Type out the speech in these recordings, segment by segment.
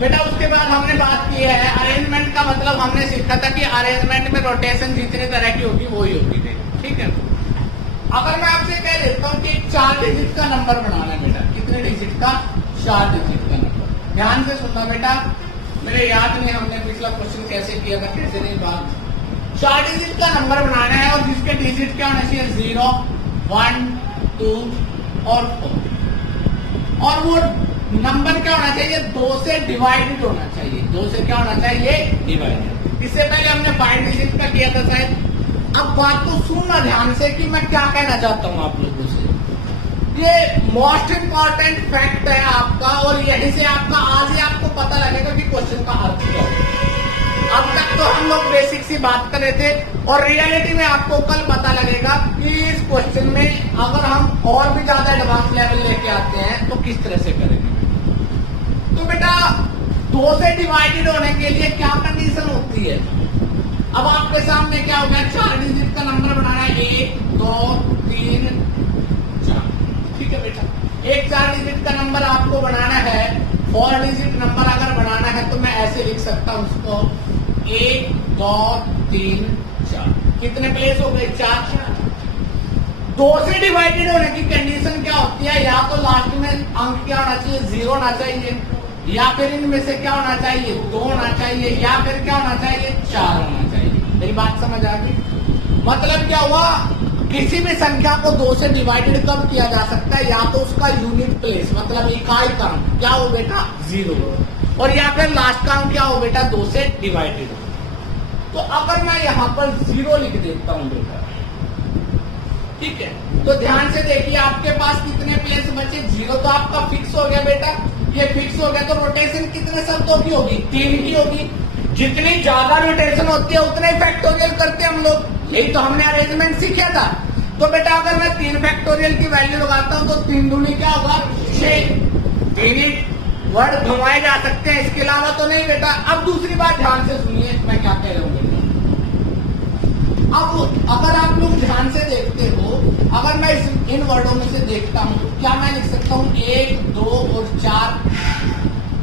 बेटा उसके बाद हमने बात की है अरेंजमेंट का, मतलब हमने सीखा था कि अरेंजमेंट में रोटेशन जितनी तरह की होगी वही होगी बेटा, ठीक है। अगर मैं आपसे कह देता हूँ कि 4 डिजिट का नंबर बनाना है बेटा, कितने डिजिट का? 4 डिजिट का नंबर। ध्यान से सुनना बेटा, मेरे याद नहीं हमने पिछला क्वेश्चन कैसे किया था, कैसे नहीं बात। 4 डिजिट का नंबर बनाना है और जिसके डिजिट क्या होना चाहिए? 0, 1, 2 और 4। और वो नंबर क्या होना चाहिए? 2 से डिवाइडेड होना चाहिए। 2 से क्या होना चाहिए? डिवाइडेड। इससे पहले हमने 5 डिजिट का किया था शायद। अब बात को सुनना ध्यान से कि मैं क्या कहना चाहता हूं आप लोगों से। ये मोस्ट इंपॉर्टेंट फैक्ट है आपका, और यही से आपका आज ही आपको पता लगेगा कि क्वेश्चन का अर्थ क्या है। अब तक तो हम लोग बेसिक सी बात कर रहे थे, और रियलिटी में आपको कल पता लगेगा कि इस क्वेश्चन में अगर हम और भी ज्यादा एडवांस लेवल लेके आते हैं तो किस तरह से करेंगे। तो बेटा 2 से डिवाइडेड होने के लिए क्या कंडीशन होती है? अब आपके सामने क्या हो गया? 4 डिजिट का नंबर बनाना है, 1, 2, 3, 4, ठीक है बेटा। एक 4 डिजिट का नंबर आपको बनाना है। 4 डिजिट नंबर अगर बनाना है तो मैं ऐसे लिख सकता हूं उसको, 1, 2, 3, 4। कितने प्लेस हो गए? 4। 2 से डिवाइडेड होने की कंडीशन क्या होती है? या तो लास्ट में अंक क्या होना चाहिए? 0 होना चाहिए, या फिर इनमें से क्या होना चाहिए? 2 होना चाहिए, या फिर क्या होना चाहिए? 4 होना चाहिए। मेरी बात समझ आ गई? मतलब क्या हुआ? किसी भी संख्या को 2 से डिवाइडेड कब किया जा सकता है? या तो उसका यूनिट प्लेस, मतलब इकाई का अंक क्या हो बेटा? 0, और या फिर लास्ट का अंक क्या हो बेटा? 2 से डिवाइडेड। तो अगर मैं यहां पर 0 लिख देता हूं बेटा, ठीक है, तो ध्यान से देखिए आपके पास कितने प्लेस बचे? 0 तो आपका फिक्स हो गया बेटा, ये फिक्स हो गया। तो रोटेशन कितने शब्दों की होगी? 3 की होगी। जितनी ज्यादा रोटेशन होती है उतने फैक्टोरियल करते हैं हम लोग, यही तो हमने अरेंजमेंट सीखा था। तो बेटा अगर मैं 3 फैक्टोरियल की वैल्यू लगाता हूं तो 3 दूनी क्या होगा? 6। 3 वर्ड घुमाए जा सकते हैं, इसके अलावा तो नहीं बेटा। अब दूसरी बात ध्यान से सुनिए मैं क्या कह रहा हूं बेटा। अब अगर आप लोग ध्यान से देखते हो, अगर मैं इन वर्डों में से देखता हूं तो क्या मैं लिख सकता हूं? 1, 2 और 4।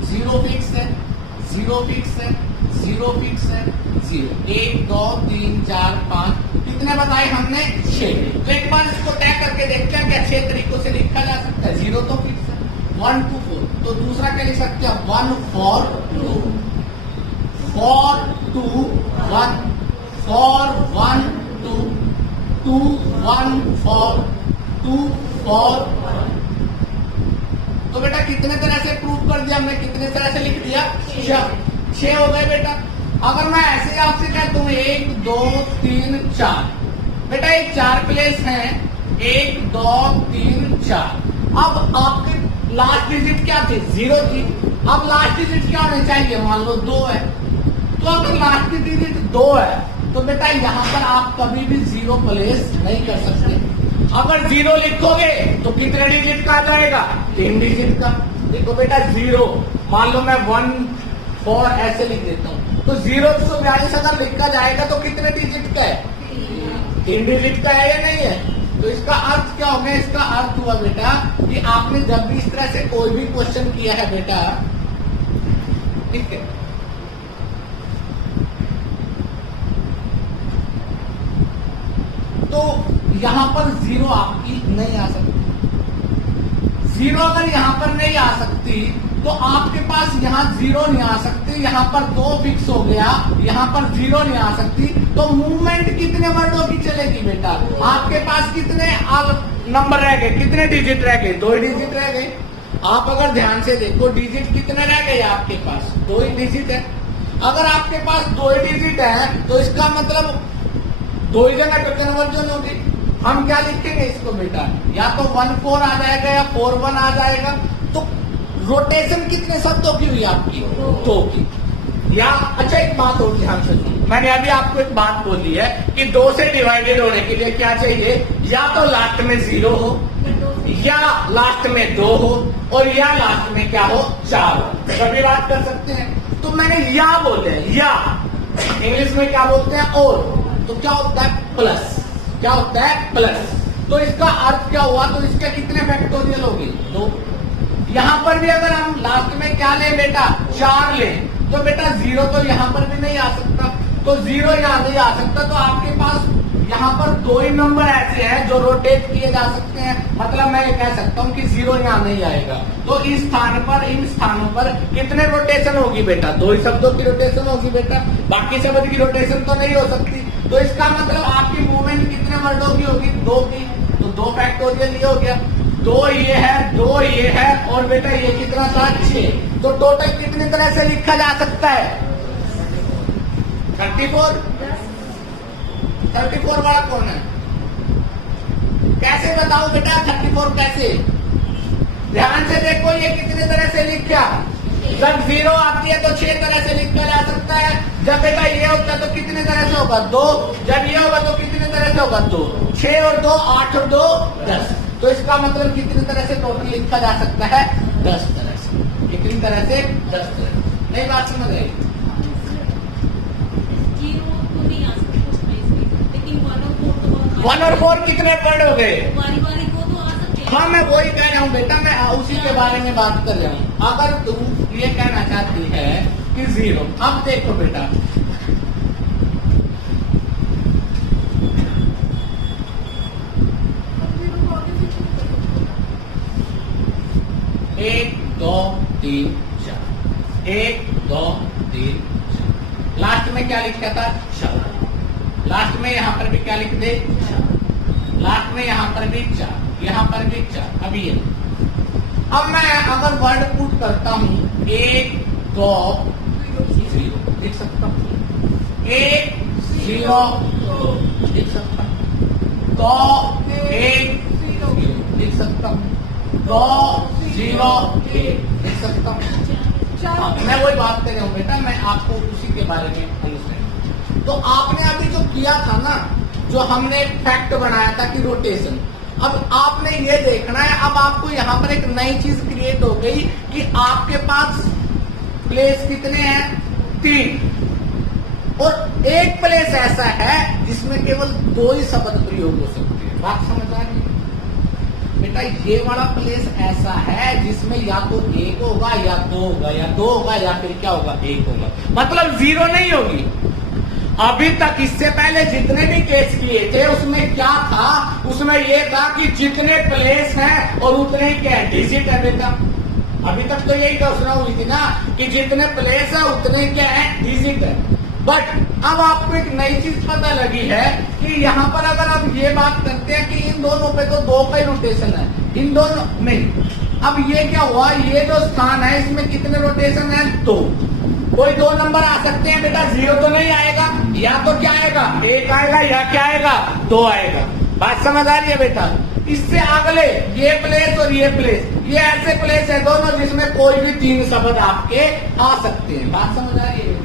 0 फिक्स है, 0 फिक्स है, 0 फिक्स है, 0। 1, 2, 3, 4, 5 कितने बताए हमने? 6। तो एक बार इसको तय करके देखते हैं क्या 6 तरीकों से लिखा जा सकता है? 0 तो फिक्स है, 1, 2, 4। तो दूसरा क्या लिख सकते हैं? 1, 4, 2, 4, 2, 1, 4, 1, 2, 2, 1, 4, 2, 4, 1। तो बेटा कितने तरह से प्रूव कर दिया हमने? कितने तरह से लिख दिया? 6 हो गए बेटा। अगर मैं ऐसे आपसे कहता हूं 1, 2, 3, 4, बेटा ये 4 प्लेस हैं, 1, 2, 3, 4। अब आपके लास्ट डिजिट क्या थी? 0 थी। अब लास्ट डिजिट क्या होने चाहिए? मान लो 2 है। तो अगर लास्ट डिजिट 2 है तो बेटा यहां पर आप कभी भी 0 प्लेस नहीं कर सकते। अगर 0 लिखोगे तो कितने डिजिट का आ जाएगा? 3 डिजिट का। देखो बेटा 0, मान लो मैं 1, 4 ऐसे लिख देता हूं, तो 042 अगर लिखा जाएगा तो कितने डिजिट का है? 3 डिजिट का है या नहीं है? तो इसका अर्थ क्या हो गया? इसका अर्थ हुआ बेटा कि आपने जब भी इस तरह से कोई भी क्वेश्चन किया है बेटा, ठीक है, तो यहां पर 0 आपकी नहीं आ सकती। 0 अगर यहां पर नहीं आ सकती तो आपके पास यहाँ 0 नहीं आ सकती, यहाँ पर 2 फिक्स हो गया, यहाँ पर 0 नहीं आ सकती। तो मूवमेंट कितने वर्डों की चलेगी बेटा? आपके पास कितने नंबर रह गए? कितने डिजिट रह गए? 2 डिजिट रह गए। आप अगर ध्यान से देखो डिजिट कितने रह गए आपके पास? 2 ही डिजिट है। अगर आपके पास 2 ही डिजिट है तो इसका मतलब 2 ही जगह पे कन्वर्जन होगी। हम क्या लिखेंगे इसको बेटा? या तो 1, 4 आ जाएगा या 4, 1 आ जाएगा। तो रोटेशन कितने शब्दों की हुई आपकी? 2 की। या अच्छा एक बात और ध्यान से सुनो, मैंने अभी आपको एक बात बोली है कि 2 से डिवाइडेड होने के लिए क्या चाहिए? या तो लास्ट में 0 हो, या लास्ट में 2 हो, और या लास्ट में क्या हो? 4 हो। कभी बात कर सकते हैं। तो मैंने या बोले, या इंग्लिश में क्या बोलते हैं? और। तो क्या होता है? प्लस। क्या होता है? प्लस। तो इसका अर्थ क्या हुआ? तो इसके कितने फैक्टोरियल होगी? 2। यहाँ पर भी अगर हम लास्ट में क्या लें बेटा, 4 लें, तो बेटा 0 तो यहाँ पर भी नहीं आ सकता, तो 0 यहाँ नहीं आ सकता, तो आपके पास यहाँ पर 2 ही नंबर ऐसे हैं जो रोटेट किए जा सकते हैं। मतलब मैं ये कह सकता हूँ कि 0 यहाँ नहीं आएगा, तो इस स्थान पर, इन स्थानों पर कितने रोटेशन होगी बेटा, 2 ही शब्दों की रोटेशन होगी बेटा, बाकी शब्द की रोटेशन तो नहीं हो सकती। तो इसका मतलब आपकी मूवमेंट कितने वर्डों की होगी, 2 की, तो 2 फैक्टोरियल ये हो गया, 2 ये है, 2 ये है, और बेटा ये कितना था, 6। तो टोटल कितनी तरह से लिखा जा सकता है, 34। 34 वाला कौन है, कैसे बताओ बेटा 34 कैसे, ध्यान से देखो ये कितनी तरह से लिखा, जब 0 आती है तो 6 तरह से लिखा जा सकता है, जब बेटा ये होता है तो कितने तरह से होगा, 2, जब ये होगा तो कितने तरह से होगा, 2, 6 और 2 8 और 2 10। तो इसका मतलब कितनी तरह से टोटल लिखा जा सकता है, 10 तरह से। कितनी तरह से, 10 तरह से। नहीं बात समझ रही, 1 और 4 कितने वर्ड हो गए, हाँ मैं वही कह रहा हूँ बेटा, मैं उसी के बारे में बात कर रहा हूँ। अगर तुम ये कहना चाहती है कि 0, अब देखो बेटा, एक 2 3 4, 1 2 3 4, लास्ट में क्या लिखा था, 4, लास्ट में यहाँ पर भी क्या लिख दे, 4, लास्ट में यहाँ पर भी 4, यहाँ पर भी 4। अभी ये अब मैं अगर वर्ड पुट करता हूँ 1 2 0 लिख सकता हूँ, 1 0 2 लिख सकता हूँ, 2 1 0 लिख सकता हूँ, 2 0 1 लिख सकता हूँ। मैं वही बात कर रहा हूँ बेटा, मैं आपको उसी के बारे में अंडरस्टैंड। तो आपने अभी जो किया था ना, जो हमने फैक्ट बनाया था कि रोटेशन, अब आपने ये देखना है, अब आपको यहाँ पर एक नई चीज क्रिएट हो गई कि आपके पास प्लेस कितने हैं, 3, और एक प्लेस ऐसा है जिसमें केवल 2 ही शब्द प्रयोग हो सकते हैं। बात समझ आ रही है बेटा, ये वाला प्लेस ऐसा है जिसमें या तो 1 होगा या 2 होगा, या 2 होगा या फिर क्या होगा, 1 होगा, मतलब 0 नहीं होगी। अभी तक इससे पहले जितने भी केस किए थे उसमें क्या था, उसमें ये था कि जितने प्लेस हैं और उतने ही क्या है, डिजिट है बेटा। अभी तक तो यही घोषणा हुई थी ना कि जितने प्लेस है उतने क्या है, डिजिट है। बट अब आपको एक नई चीज पता लगी है कि यहाँ पर अगर आप ये बात करते हैं कि इन दोनों पे तो 2 का ही रोटेशन है, इन दोनों में, अब ये क्या हुआ, ये जो स्थान है इसमें कितने रोटेशन है, 2। कोई 2 नंबर आ सकते हैं बेटा, 0 तो नहीं आएगा, या तो क्या आएगा, 1 आएगा, या क्या आएगा, 2 आएगा। बात समझ आ रही है बेटा। इससे अगले ये प्लेस और ये प्लेस, ये ऐसे प्लेस है दोनों जिसमें कोई भी 3 शब्द आपके आ सकते हैं। बात समझ आ रही है।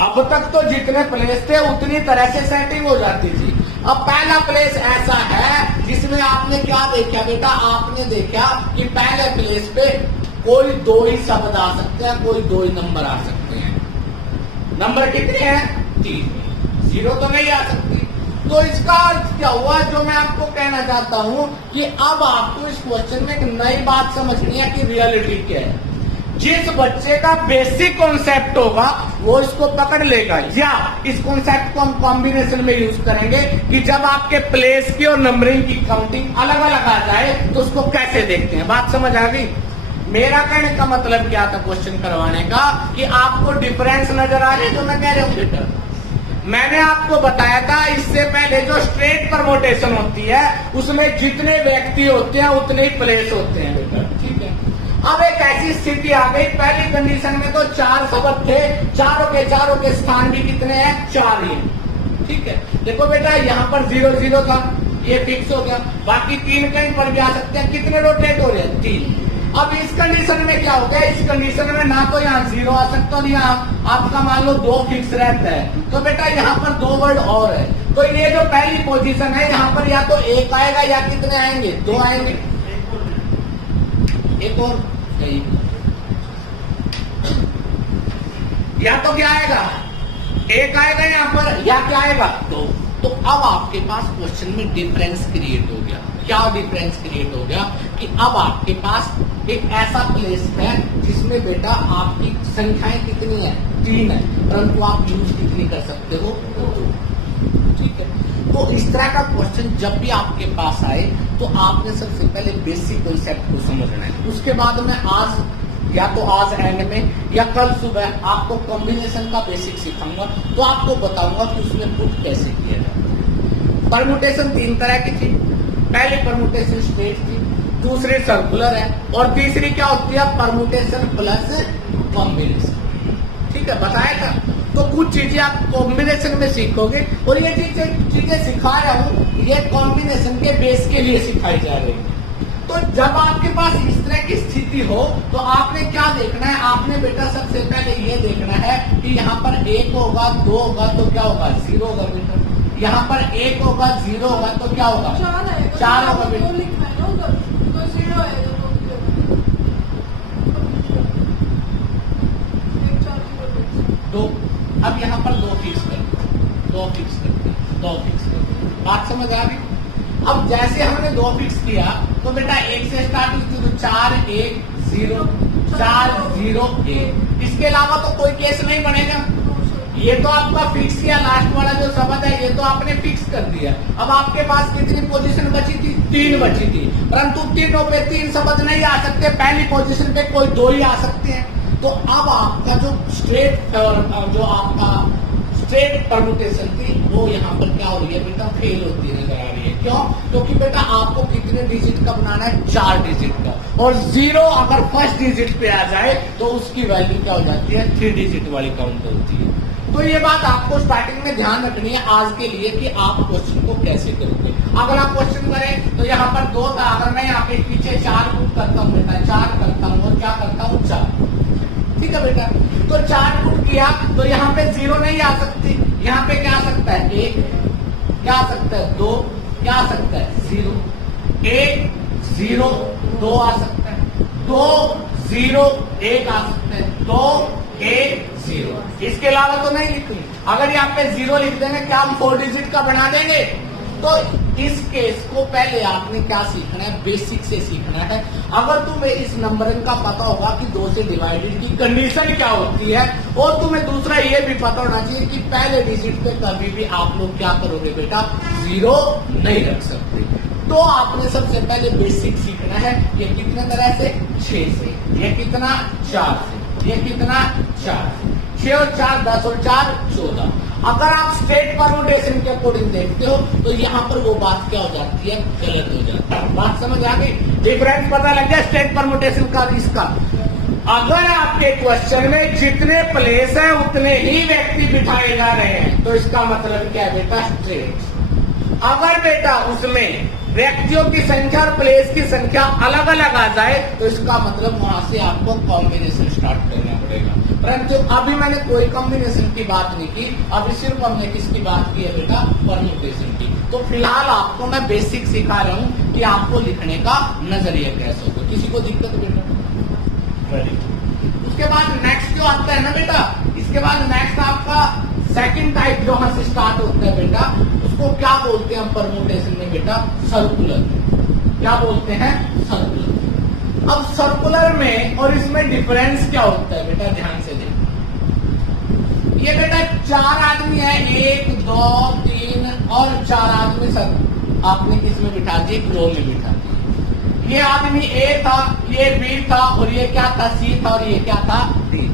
अब तक तो जितने प्लेस थे उतनी तरह से सेटिंग हो जाती थी। अब पहला प्लेस ऐसा है जिसमें आपने क्या देखा बेटा, आपने देखा कि पहले प्लेस पे कोई 2 ही शब्द आ सकते हैं, कोई 2 ही नंबर आ सकते हैं। नंबर कितने हैं, 3, 0 तो नहीं आ सकती। तो इसका अर्थ क्या हुआ, जो मैं आपको कहना चाहता हूं कि अब आपको इस क्वेश्चन में एक नई बात समझनी है कि रियलिटी क्या है। जिस बच्चे का बेसिक कॉन्सेप्ट होगा वो इसको पकड़ लेगा, या इस कॉन्सेप्ट को हम कॉम्बिनेशन में यूज करेंगे कि जब आपके प्लेस की और नंबरिंग की काउंटिंग अलग अलग आ जाए तो उसको कैसे देखते हैं। बात समझ आ गई। मेरा कहने का मतलब क्या था क्वेश्चन करवाने का, कि आपको डिफरेंस नजर आ रही, जो मैं कह रहा हूँ बेटा। मैंने आपको बताया था इससे पहले जो स्ट्रेट परमोटेशन होती है उसमें जितने व्यक्ति होते हैं उतने ही प्लेस होते हैं बेटा, ठीक है। अब एक ऐसी स्थिति आ गई, पहली कंडीशन में तो 4 शब्द थे, चारों के स्थान भी कितने हैं, 4 ही, ठीक है। देखो बेटा यहाँ पर 0 0 था, ये फिक्स हो गया, बाकी 3 कहीं पर भी आ सकते हैं। कितने रोटेट हो रहे हैं, 3। अब इस कंडीशन में क्या हो गया, इस कंडीशन में ना तो यहाँ 0 आ सकता और यहाँ आपका मान लो 2 फिक्स रहता है, तो बेटा यहाँ पर 2 वर्ड और है। तो ये जो पहली पोजीशन है यहाँ पर या तो 1 आएगा या कितने आएंगे, 2 आएंगे, एक और या तो क्या आएगा, 1 आएगा यहाँ पर, या क्या आएगा, 2। तो अब आपके पास क्वेश्चन में डिफरेंस क्रिएट हो गया। क्या डिफरेंस क्रिएट हो गया कि अब आपके पास एक ऐसा प्लेस है जिसमें बेटा आपकी संख्याएं कितनी है, 3 है, परंतु आप यूज कितनी कर सकते हो, 2। ठीक है, तो इस तरह का क्वेश्चन जब भी आपके पास आए तो आपने सबसे पहले बेसिक कॉन्सेप्ट को समझना है। उसके बाद में आज या तो आज एंड में या कल सुबह आपको कॉम्बिनेशन का बेसिक सिखाऊंगा, तो आपको बताऊंगा कि उसमें पुट कैसे किया जाए। परमुटेशन 3 तरह की थी। पहली परमुटेशन स्ट्रेट थी, दूसरी सर्कुलर है, और तीसरी क्या होती है, परमुटेशन प्लस कॉम्बिनेशन। ठीक है, बताया था। तो कुछ चीजें आप कॉम्बिनेशन में सीखोगे, और ये चीजें सिखा रहा हूँ ये कॉम्बिनेशन के बेस के लिए सिखाई जा रही है। तो जब आपके पास इस तरह की स्थिति हो तो आपने क्या देखना है, आपने बेटा सबसे पहले ये देखना है कि यहाँ पर 1 होगा, 2 होगा तो क्या होगा, 0 होगा बेटा। यहाँ पर 1 होगा, 0 होगा तो क्या होगा, 4 होगा बेटा। तो अब यहाँ पर 2 फिक्स करते हैं, 2 फिक्स करते हैं, 2 फिक्स करते हैं। बात समझ आ गई। अब जैसे हमने 2 फिक्स किया तो बेटा 1 से स्टार्ट हुई थी, तो 4 1 0 4 0 1। इसके अलावा तो कोई केस नहीं बनेगा। ये तो आपका फिक्स किया, लास्ट वाला जो शब्द है ये तो आपने फिक्स कर दिया। अब आपके पास कितनी पोजीशन बची थी, 3 बची थी, परंतु तीनों पे 3 शब्द नहीं आ सकते। पहली पोजीशन पे कोई 2 ही आ सकते हैं। तो अब आपका जो स्ट्रेट परमुटेशन थी वो यहाँ पर क्या हो रही है बेटा, फेल होती नजर आ रही है। क्यों? क्योंकि बेटा आपको कितने डिजिट का बनाना है, 4 डिजिट का, और 0 अगर फर्स्ट डिजिट पे आ जाए तो उसकी वैल्यू क्या हो जाती है, 3 डिजिट वाली काउंट होती है। तो ये बात आपको स्टार्टिंग में ध्यान रखनी है आज के लिए कि आप क्वेश्चन को कैसे करोगे। अगर आप क्वेश्चन करें तो यहाँ पर 2 था, अगर मैं यहाँ पे पीछे 4 पुट करता हूँ बेटा, 4 करता हूँ और क्या करता हूँ, 4। ठीक है बेटा, तो 4 पुट किया तो यहाँ पे 0 नहीं आ सकती। यहाँ पे क्या आ सकता है, 1, क्या आ सकता है, 2, क्या आ सकता है, 0, 1 0 2 आ सकता है, 2 0 1 आ सकता है, 2 1 0। इसके अलावा तो नहीं लिखनी। अगर यहाँ पे 0 लिख देंगे क्या हम 4 डिजिट का बना देंगे? तो इस केस को पहले आपने क्या सीखना है, बेसिक से सीखना है। अगर तुम्हें इस नंबरिंग का पता होगा कि 2 से डिवाइडेड की कंडीशन क्या होती है, और तुम्हें दूसरा ये भी पता होना चाहिए कि पहले डिजिट पे कभी भी आप लोग क्या करोगे बेटा, 0 नहीं रख सकते। तो आपने सबसे पहले बेसिक सीखना है। ये कितने तरह से, 6 से, ये कितना, 4 से, ये कितना, 4, 6 और 4 10 और 4 14। अगर आप स्ट्रेट परमुटेशन के अकॉर्डिंग देखते हो तो यहाँ पर वो बात क्या हो जाती है, गलत हो जाती है। बात समझ आ गई, डिफरेंस पता लग गया स्ट्रेट परमुटेशन का, इसका। अगर आपके क्वेश्चन में जितने प्लेस है उतने ही व्यक्ति बिठाए जा रहे हैं तो इसका मतलब क्या है बेटा, स्ट्रेट। अगर बेटा उसमें व्यक्तियों की संख्या और प्लेस की संख्या अलग अलग आ जाए तो इसका मतलब वहां से आपको कॉम्बिनेशन स्टार्ट करना पड़ेगा। परंतु अभी मैंने कोई कॉम्बिनेशन की बात नहीं की, अभी सिर्फ हमने किसकी बात की है बेटा, परम्यूटेशन की। तो फिलहाल आपको मैं बेसिक सिखा रहा हूँ कि आपको लिखने का नजरिया कैसे होगा। किसी को दिक्कत बेटा? उसके बाद नेक्स्ट जो आता है ना बेटा, इसके बाद नेक्स्ट आपका सेकंड टाइप जो हमसे स्टार्ट होता है बेटा, उसको क्या बोलते हैं हम परम्यूटेशन में बेटा, सर्कुलर। क्या बोलते हैं, सर्कुलर। अब सर्कुलर में और इसमें डिफरेंस क्या होता है बेटा, ध्यान से देखो। ये बेटा 4 आदमी है, 1 2 3 और 4 आदमी सब आपने किस में बिठा दिए, रो में बिठा दिए। ये आदमी ए था, ये बी था, और ये क्या था, सी था, और ये क्या था, डी।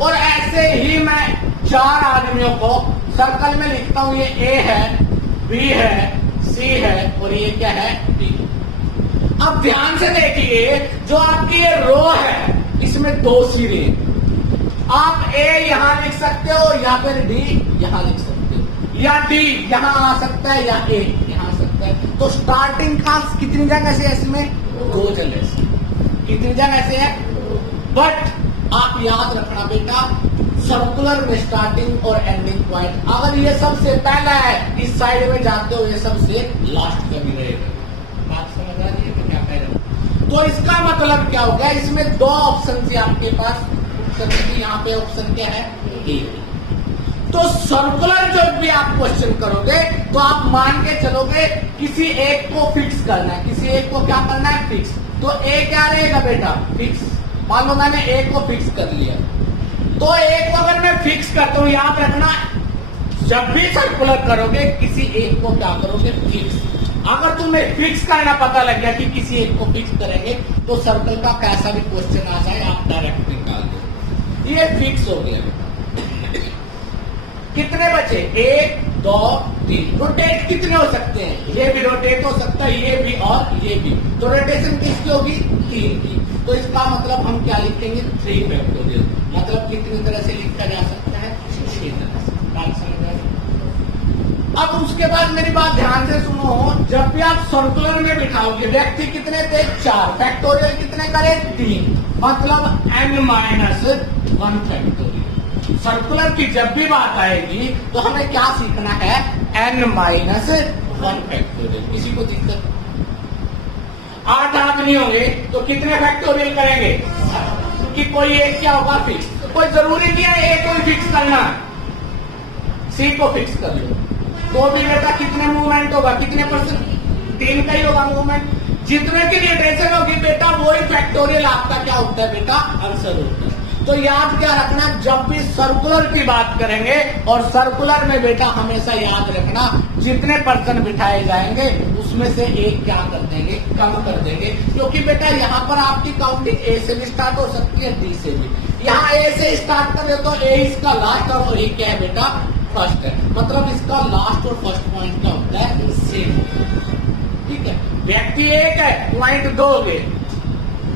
और ऐसे ही मैं 4 आदमियों को सर्कल में लिखता हूं, ये ए है, बी है, सी है, और ये क्या है, डी। अब ध्यान से देखिए, जो आपकी ये रो है इसमें 2 सिरे, आप ए यहां लिख सकते हो या फिर डी यहां लिख सकते हो, या डी यहां आ सकता है या ए यहां आ सकता है। तो स्टार्टिंग का कितनी जगह से, इसमें 2 जगह से। कितनी जगह से है, बट आप याद रखना बेटा, सर्कुलर में स्टार्टिंग और एंडिंग पॉइंट, अगर ये सबसे पहला है इस साइड में जाते हो, ये सबसे लास्ट का भी रहेगा। बात समझ आ रही है मैं क्या कह रहा हूं? तो इसका मतलब क्या होगा, इसमें 2 ऑप्शन थी आपके पास, ऑप्शन थी, यहाँ पे ऑप्शन क्या है, ए। तो सर्कुलर जब भी आप क्वेश्चन करोगे तो आप मान के चलोगे किसी एक को फिक्स करना है, किसी एक को क्या करना है, फिक्स। तो ए क्या रहेगा बेटा, फिक्स। मान लो मैंने ए को फिक्स कर लिया, तो ए को अगर मैं फिक्स करता हूं, याद रखना जब भी सर्कुलर करोगे किसी एक को क्या करोगे, फिक्स। अगर तुम्हें फिक्स करना पता लग गया कि किसी एक को फिक्स करेंगे तो सर्कल का कैसा भी क्वेश्चन आ जाए आप डायरेक्ट निकाल दो, ये फिक्स हो गया। कितने बचे, 1 2 3। रोटेट कितने हो सकते हैं, ये भी रोटेट हो सकता है, ये भी और ये भी। तो रोटेशन किसकी होगी, 3 की। तो इसका मतलब हम क्या लिखेंगे, 3 फैक्टोरियल। मतलब कितनी तरह से लिखा जा सकता है, 6 तरह से। बात समझ आए? अब उसके बाद मेरी बात ध्यान से सुनो, जब भी आप सर्कुलर में बिठाओगे, व्यक्ति कितने थे, 4, फैक्टोरियल कितने करे, 3, मतलब n-1 फैक्टोरियल। सर्कुलर की जब भी बात आएगी तो हमें क्या सीखना है, n-1 फैक्टोरियल। किसी को दिक्कत, 8 आदमी होंगे तो कितने फैक्टोरियल करेंगे, कि कोई एक क्या होगा, फिक्स। कोई जरूरी नहीं है ए को ही फिक्स करना, सी को फिक्स कर लो तो भी बेटा कितने मूवमेंट होगा, कितने %, 3 का ही होगा मूवमेंट। जितने की रोटेशन होगी बेटा वही फैक्टोरियल आपका क्या होता है बेटा, आंसर होता है। तो याद क्या रखना, जब भी सर्कुलर की बात करेंगे, और सर्कुलर में बेटा हमेशा याद रखना जितने पर्सन बिठाए जाएंगे उसमें से एक क्या कर देंगे, कम कर देंगे। क्योंकि बेटा यहाँ पर आपकी काउंटिंग ए से भी स्टार्ट हो सकती है, डी से भी। यहाँ ए से स्टार्ट करें तो ए इसका लास्ट और ए क्या है बेटा, फर्स्ट है। मतलब इसका लास्ट और फर्स्ट पॉइंट क्या होता है, सेम। ठीक है, व्यक्ति एक है, पॉइंट 2 हो गए,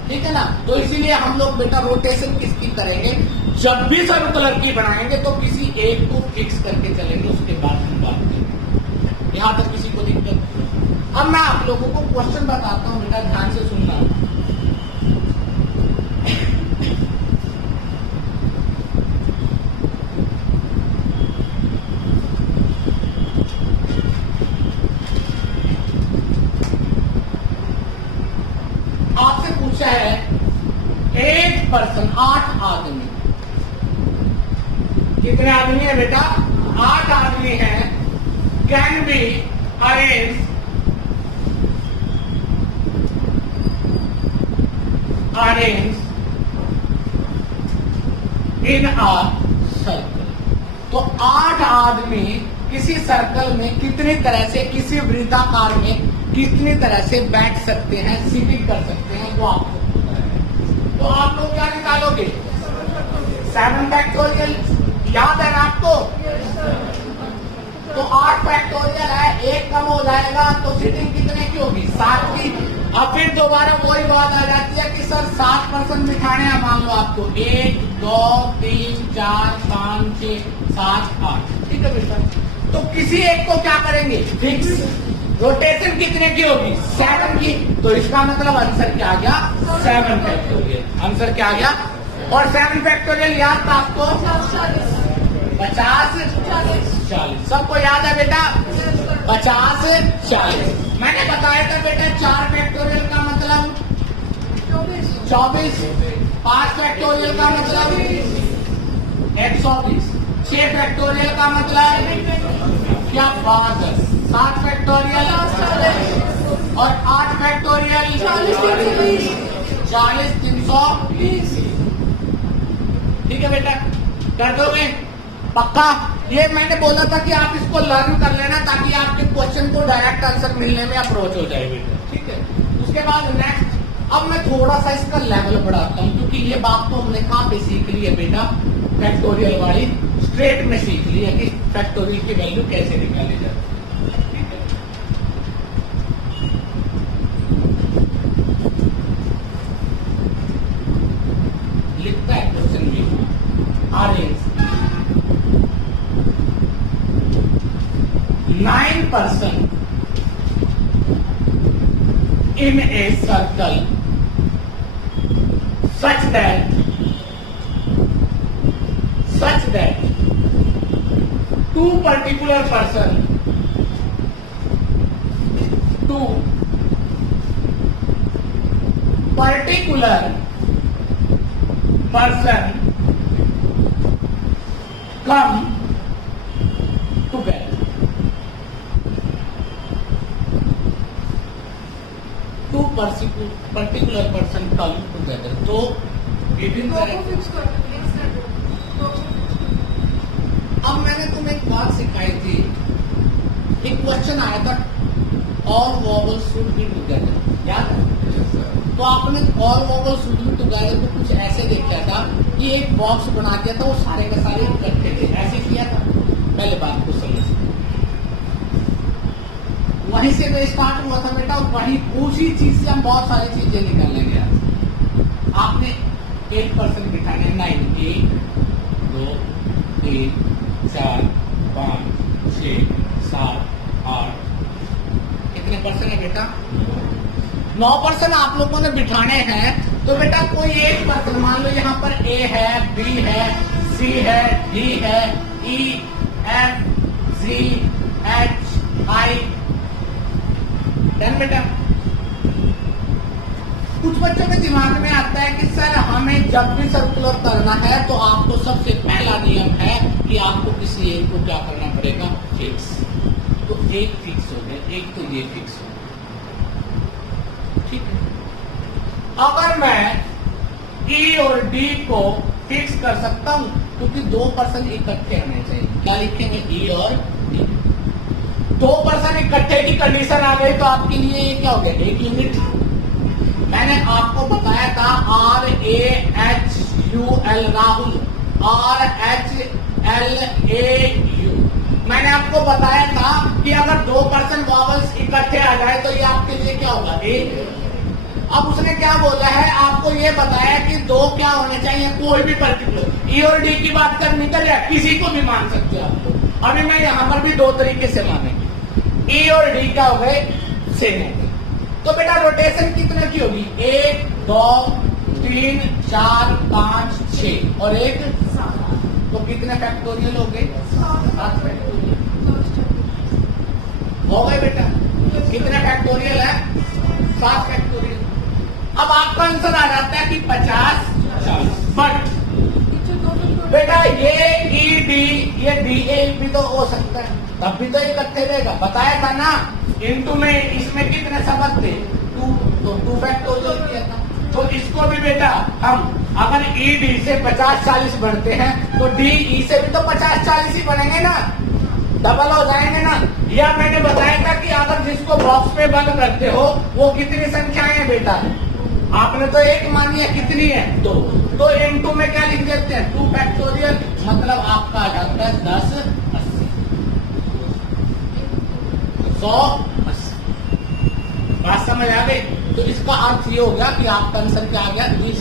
ठीक है ना। तो इसीलिए हम लोग बेटा रोटेशन किसकी करेंगे, जब भी सर्कुलर की बनाएंगे तो किसी एक को फिक्स करके चलेंगे, उसके बाद हम बात करेंगे। यहां तक किसी को दिक्कत। अब मैं आप लोगों को क्वेश्चन बताता हूं बेटा, ध्यान से सुनना। आपसे पूछा है, 8 पर्सन, 8 आदमी। कितने आदमी है बेटा, 8 आदमी हैं, can be arrange in a circle. तो 8 आदमी किसी सर्कल में कितनी तरह से, किसी वृत्ताकार में कितनी तरह से बैठ सकते हैं, सीटिंग कर सकते हैं, वो आपको पता है। तो आप लोग क्या निकालोगे, 7 फैक्टोरियल, याद है ना आपको। तो 8 फैक्टोरियल है, 1 कम हो जाएगा तो सीटिंग कितने की होगी, 7 की। अब फिर दोबारा वही बात आ जाती है कि सर 7 पर्सन बिठाने हैं, मान लो आपको 1 2 3 4 5 6 7 8, ठीक है बेटा। तो किसी एक को क्या करेंगे, फिक्स। रोटेशन कितने की होगी, 7 की। तो इसका मतलब आंसर क्या आ गया, 7 फैक्टोरियल। आंसर क्या आ गया, और 7 फैक्टोरियल याद था आपको, 50 40। सबको याद है बेटा, 50 40। मैंने बताया था बेटा 4 फैक्टोरियल का मतलब 24, 5 फैक्टोरियल का मतलब 120, 6 फैक्टोरियल का मतलब क्या, 52, 7 फैक्टोरियल और 8 फैक्टोरियल 40 320। ठीक है बेटा, कर दोगे पक्का। ये मैंने बोला था कि आप इसको लर्न कर लेना ताकि आपके क्वेश्चन को डायरेक्ट आंसर मिलने में अप्रोच हो जाए बेटा, ठीक है। उसके बाद नेक्स्ट, अब मैं थोड़ा सा इसका लेवल बढ़ाता हूँ, क्योंकि ये बात तो हमने कहाँ पे सीख ली है बेटा, फैक्टोरियल वाली स्ट्रेट में सीख ली है कि फैक्टोरियल की वैल्यू कैसे निकाली जाए। लिखता है क्वेश्चन भी, arrange 9 person in a circle such that two particular person come particular person come together. तो विभिन्न अब मैंने तुम्हें एक बात सिखाई थी, एक क्वेश्चन आया था, all vowels should be together, याद है? तो आपने all vowels should be together को कुछ ऐसे देखा था कि एक बॉक्स बना दिया था, वो सारे के सारे इकट्ठे थे, ऐसे किया था। पहले बात को समझ, वहीं से तो स्टार्ट हुआ था बेटा, और वहीं उसी चीज से हम बहुत सारी चीजें निकाल लेंगे। आपने एक पर्सन बिठाने 9, 1, 2, 3, 4, 5, 6, 7, 8, कितने पर्सन है बेटा? 9 पर्सन आप लोगों ने बिठाने हैं। तो बेटा कोई एक पर्सन, मान लो यहाँ पर ए है, बी है, सी है, डी है, ई, एफ, जी, एच, आई, डन बेटा। कुछ बच्चों के दिमाग में आता है कि सर हमें जब भी सर्कुलर करना है तो आपको सबसे पहला नियम है कि आपको किसी एक को क्या करना पड़ेगा, फिक्स। तो एक फिक्स हो गया, एक तो ये फिक्स हो गया, ठीक है। अगर मैं ई और डी को फिक्स कर सकता हूं, क्योंकि 2 पर्सन इकट्ठे होने चाहिए, क्या लिखेंगे, ई और डी। 2 पर्सन इकट्ठे की कंडीशन आ गई तो आपके लिए ये क्या हो गया, एक यूनिट। मैंने आपको बताया था RAHUL राहुल, RHLAU। मैंने आपको बताया था कि अगर 2 पर्सन वॉवल्स इकट्ठे आ जाए तो ये आपके लिए क्या होगा, एक। अब उसने क्या बोला है, आपको ये बताया कि 2 क्या होने चाहिए, कोई भी पर्टिकुलर। ई और डी की बात करनी कर या किसी को भी मान सकते हो आपको। अभी मैं यहां पर भी 2 तरीके से मानेंगे, ई और डी क्या हो गए, सेम हो गए। तो बेटा रोटेशन कितने की होगी, 1, 2, 3, 4, 5, 6 और 1 7। तो कितने फैक्टोरियल हो गए, 7 फैक्टोरियल हो गए बेटा। कितने फैक्टोरियल है, 7 फैक्टोरियल। अब आपका आंसर आ जाता है कि 50, 40। बट बेटा ये ई डी, ये डी ए भी तो हो सकता है, तब भी तो इकट्ठे रहेगा। बताया था ना, इनटू में इसमें कितने सबक थे, 2, तो 2 फैक्टोरियल किया था। तो इसको भी बेटा हम अगर ई डी से 50, 40 बढ़ते हैं तो डी ई से भी तो 50, 40 ही बनेंगे ना, डबल हो जाएंगे ना। या मैंने बताया था कि अगर जिसको बॉक्स में बंद करते हो वो कितनी संख्याएं हैं बेटा, आपने तो एक मानी है, कितनी है, 2। तो इनटू में क्या लिख देते हैं, 2 फैक्टोरियल, मतलब आपका आ जाता है 10, 80, 180। बात समझ आ गई? तो इसका अर्थ ये हो गया कि आपका आंसर क्या आ गया, 20।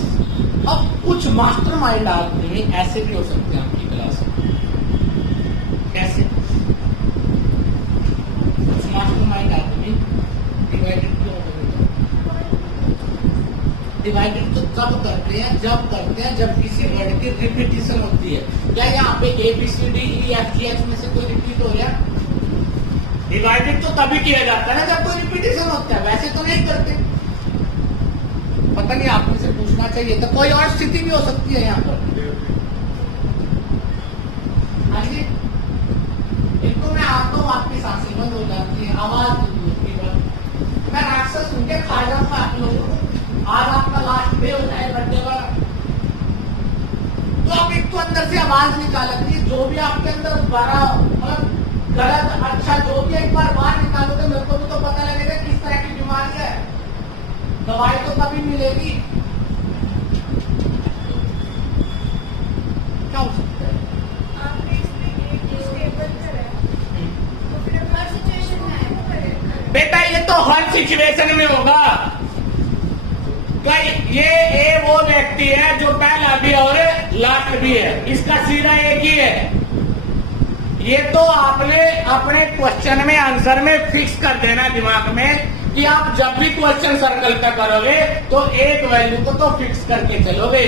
अब कुछ मास्टरमाइंड आदमी ऐसे भी हो सकते हैं आपकी क्लास में, कैसे? कुछ मास्टरमाइंड आदमी डिवाइडेड क्यों हो गए, डिवाइडेड तो तब करते हैं जब किसी वर्ड की रिपीटिशन होती है। क्या यहाँ पे ABCDEFGH में से कोई रिपीट हो रहा है? डिवाइडेड तो तभी किया जाता है ना जब कोई रिपीटिशन होता है, वैसे तो नहीं करते। पता नहीं, आपने से पूछना चाहिए था, कोई और स्थिति भी हो सकती है यहाँ पर। हाँ जी, इनको मैं आता हूँ, आपकी सांसें बंद हो जाती है, आवाज होती है, मैं राक्षस सुन के खा जाऊंगा आप लोगों को। आज आपका लास्ट डे हो जाए बर्थडे का, तो आप एक तो अंदर से आवाज निकालेंगे, जो भी आपके अंदर बड़ा मतलब गलत अच्छा जो भी एक बार बाहर निकालोगे, मेरे को भी तो पता लगेगा किस तरह की बीमारी है, दवाई तो तभी मिलेगी। क्या हो सकता है, आपने इसमें एक स्टेबल करा है, तो फिर हर सिचुएशन में आएगा बेटा, ये तो हर सिचुएशन में होगा। ये ए वो व्यक्ति है जो पहला भी और लास्ट भी है, इसका सीधा एक ही है। ये तो आपने अपने क्वेश्चन में आंसर में फिक्स कर देना दिमाग में कि आप जब भी क्वेश्चन सर्कल का करोगे तो एक वैल्यू को तो फिक्स करके चलोगे।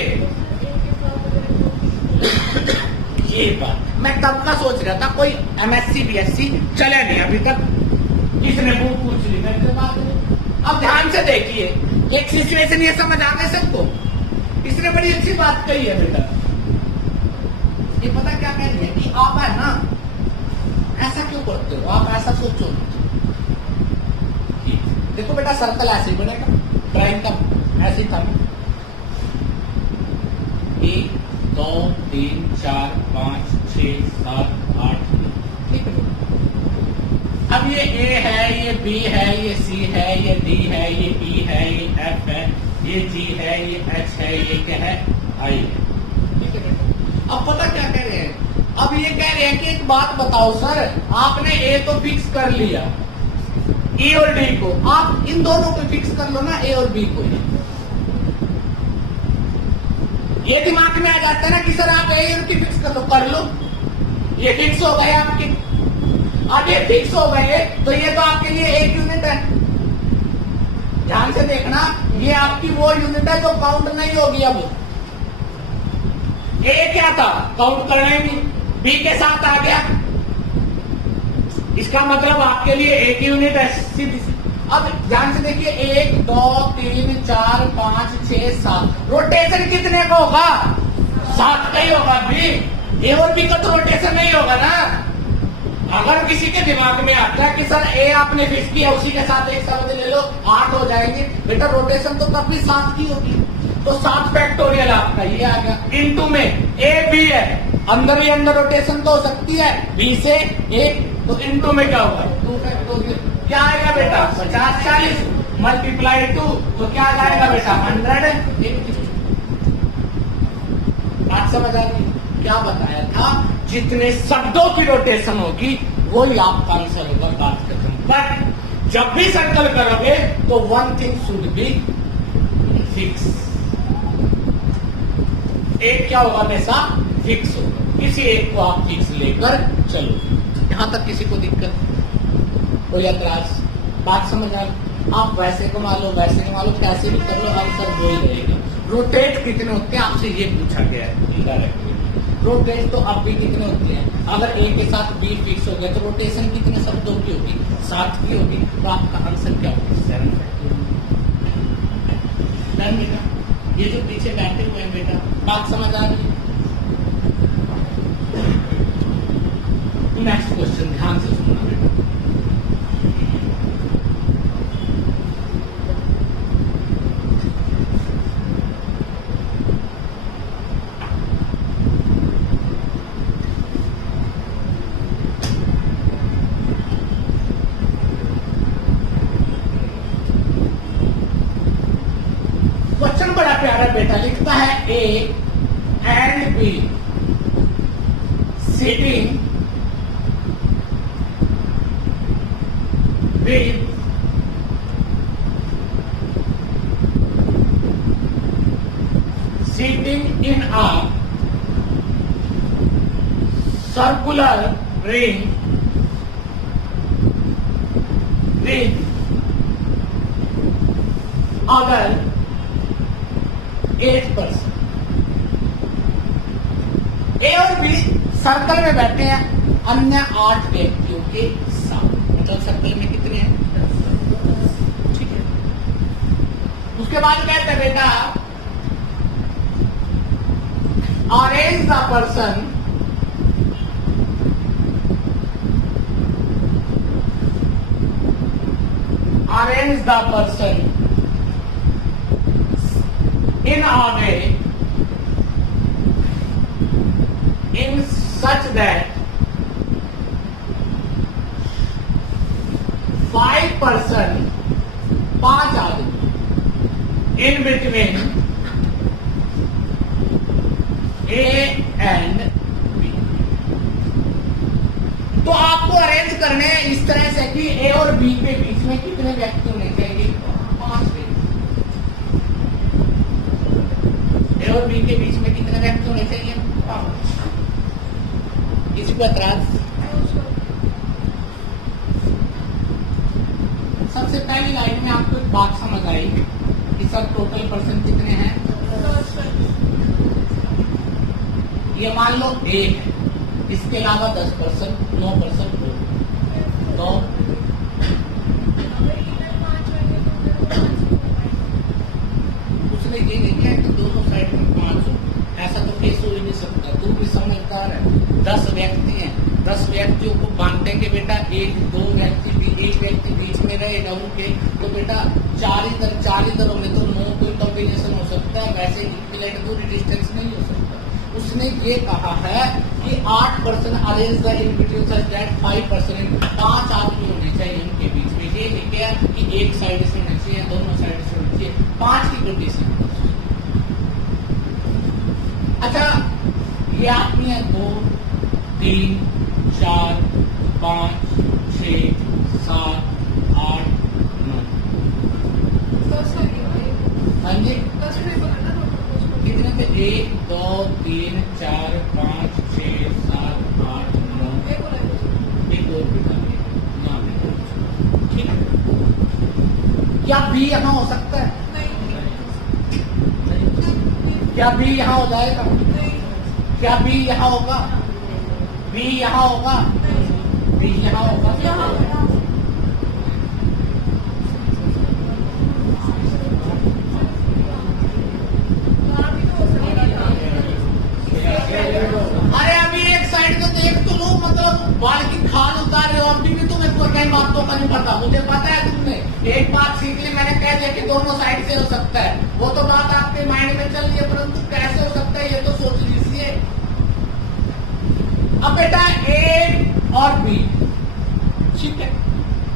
ये बात मैं तब का सोच रहा था, कोई MSc BSc चले नहीं अभी तक, किसने बुक पूछ ली मेरे बात। अब ध्यान से देखिए, एक सिचुएशन ये समझ आ गए सबको। इसने बड़ी अच्छी बात कही है बेटा, ये पता क्या कह रही है कि आप है ना ऐसा क्यों करते हो, आप ऐसा सोचो। देखो बेटा, सर्कल ऐसे ही बनेगा, ड्राइंग का ऐसे था 1 2 3 4 5 6 7 8 ठीक है। अब ये A है, ये B है, ये C है, ये D है, ये E है, ये F है, ये G है, ये H है, ये क्या है I है, ठीक है। अब पता क्या कह रहे हैं, अब ये कह रहे हैं कि एक बात बताओ सर, आपने A तो फिक्स कर लिया, E और D को आप इन दोनों को फिक्स कर लो ना, A और B को। ये दिमाग में आ जाता है ना कि सर आप A और B फिक्स कर लो, ये फिक्स हो गए आपके। अब ये फिक्स हो गए तो ये तो आपके लिए एक यूनिट है। ध्यान से देखना, ये आपकी वो यूनिट है जो काउंट नहीं होगी। अब ए क्या था, काउंट करना ही नहीं, बी के साथ आ गया, इसका मतलब आपके लिए एक यूनिट है सीधी सी। अब ध्यान से देखिए 1 2 3 4 5 6 7 रोटेशन कितने का होगा, 7 का ही होगा। बी ए और बी का तो रोटेशन नहीं होगा ना। अगर किसी के दिमाग में आता है कि सर ए आपने फिक्स किया, उसी के साथ एक शब्द ले लो 8 हो जाएंगे, बेटा रोटेशन तो तब भी 7 की होगी, तो 7 फैक्टोरियल आपका ये आ गया। इनटू में ए बी है, अंदर ही अंदर रोटेशन तो हो सकती है, बी से 1, तो इनटू में क्या होगा 2 फैक्टोरियल। क्या आएगा बेटा 50 40 मल्टीप्लाई 2, तो क्या आ जाएगा बेटा 100। बात समझ आ गई, क्या बताया था, जितने शब्दों की रोटेशन होगी वही आपका आंसर होगा, बात खत्म। बट जब भी सर्कल करोगे तो one thing should be fix, एक क्या होगा हमेशा फिक्स होगा, किसी एक को आप फिक्स लेकर चलो। यहां तक किसी को दिक्कत, कोई ऐतराज, बात समझ आ, आप वैसे कमा लो वैसे कमा लो, कैसे भी कर लो, आंसर वो ही रहेगा। रोटेट कितने होते हैं आपसे ये पूछा गया है डायरेक्टली, रोटेट तो अब भी कितने होते हैं, अगर ए के साथ बी फिक्स हो गया तो रोटेशन कितने शब्दों की होगी, 7 की होगी, तो आपका आंसर क्या होगा 7 डन बेटा। ये जो पीछे बैठे हुए हैं बेटा, बात समझ आ रही है। नेक्स्ट क्वेश्चन ध्यान से सुनना बेटा। क्वेश्चन बड़ा प्यारा बेटा, लिखता है ए and be sitting with sitting in a circular ring with other 8%। ए और बी सर्कल में बैठे हैं अन्य 8 व्यक्तियों के साथ, मतलब सर्कल में कितने हैं, ठीक है। उसके बाद कहते हैं बेटा arrange the person in a way in such that 5% 5 आदमी in between A and B। तो आपको अरेंज करने हैं इस तरह से कि ए और बी के बीच में कितने व्यक्ति होने चाहिए, 5 व्यक्ति। ए और बी के बीच में कितने व्यक्ति होने चाहिए, 5। किसी को ऐतराज? सबसे पहली लाइन में आपको एक बात समझ आई कि सर टोटल पर्सन कितने हैं, ये मान लो 1 है, इसके अलावा 10%, 9% तो उसने ये देखा है कि दोनों साइड में 5 ऐसा तो केस हो ही नहीं सकता। तू भी समझदार है, 10 व्यक्ति हैं, 10 व्यक्तियों को बांटेंगे बेटा, एक व्यक्ति बीच में रहेगा उनके, तो बेटा 4 इधर होंगे तो 9 कोई कॉम्बिनेशन हो सकता है, वैसे इक्विलेटरी डिस्टेंस नहीं हो सकता। उसने ये कहा है कि 8% arrange the in between such that 5% 5 आदमी होने चाहिए उनके बीच में। ये नहीं क्या कि एक साइड से होना चाहिए, दोनों साइड से होना चाहिए, 5 की कंडीशन। अच्छा, ये आदमी है 2 3 4 5 6 7 8 9। हाँ जी, कितने थे? 1 2 3 4 5 6 7 8 9। एक और बिठा यहाँ पे, ठीक है। क्या बी यहाँ हो सकता है? क्या बी यहाँ हो जाएगा? क्या बी यहाँ होगा? बी यहाँ होगा? बी यहाँ होगा? अरे अभी एक साइड को देख तो लो, मतलब बाल की खाल उतारे हो, अभी भी तुम्हें कई बातों का नहीं पता। मुझे पता है तुमने एक बात सीख ली, मैंने कह दिया कि दोनों साइड से हो सकता है, वो तो बात आपके माइंड में चल रही है, परंतु कैसे हो सकता है ये तो सोच लीजिए। अब बेटा ए और बी, ठीक है,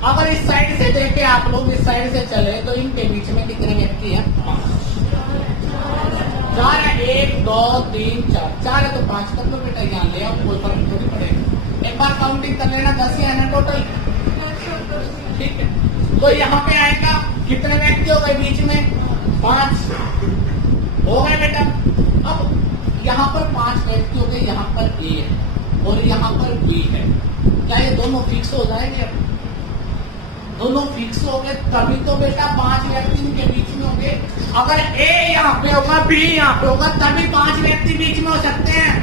अगर इस साइड से देखे आप लोग, इस साइड से चले तो इनके बीच में कितने व्यक्ति हैं? 4 है। 1 2 3 4 है तो 5 कर लो बेटा, यहाँ ले आओ, कोई फर्क थोड़ी पड़ेगा। एक बार काउंटिंग कर लेना, 10 ही है ना टोटल, ठीक है। तो यहाँ पे आएगा कितने व्यक्ति हो गए बीच में? 5 हो गए बेटा। अब यहाँ पर 5 व्यक्ति हो गए, यहाँ पर ए है और यहाँ पर बी है। क्या ये दोनों फिक्स हो जाएंगे? दोनों फिक्स हो गए तभी तो बेटा 5 व्यक्ति इनके बीच में होंगे। अगर ए यहाँ पे होगा, बी यहाँ पे होगा, तभी 5 व्यक्ति बीच में हो सकते हैं।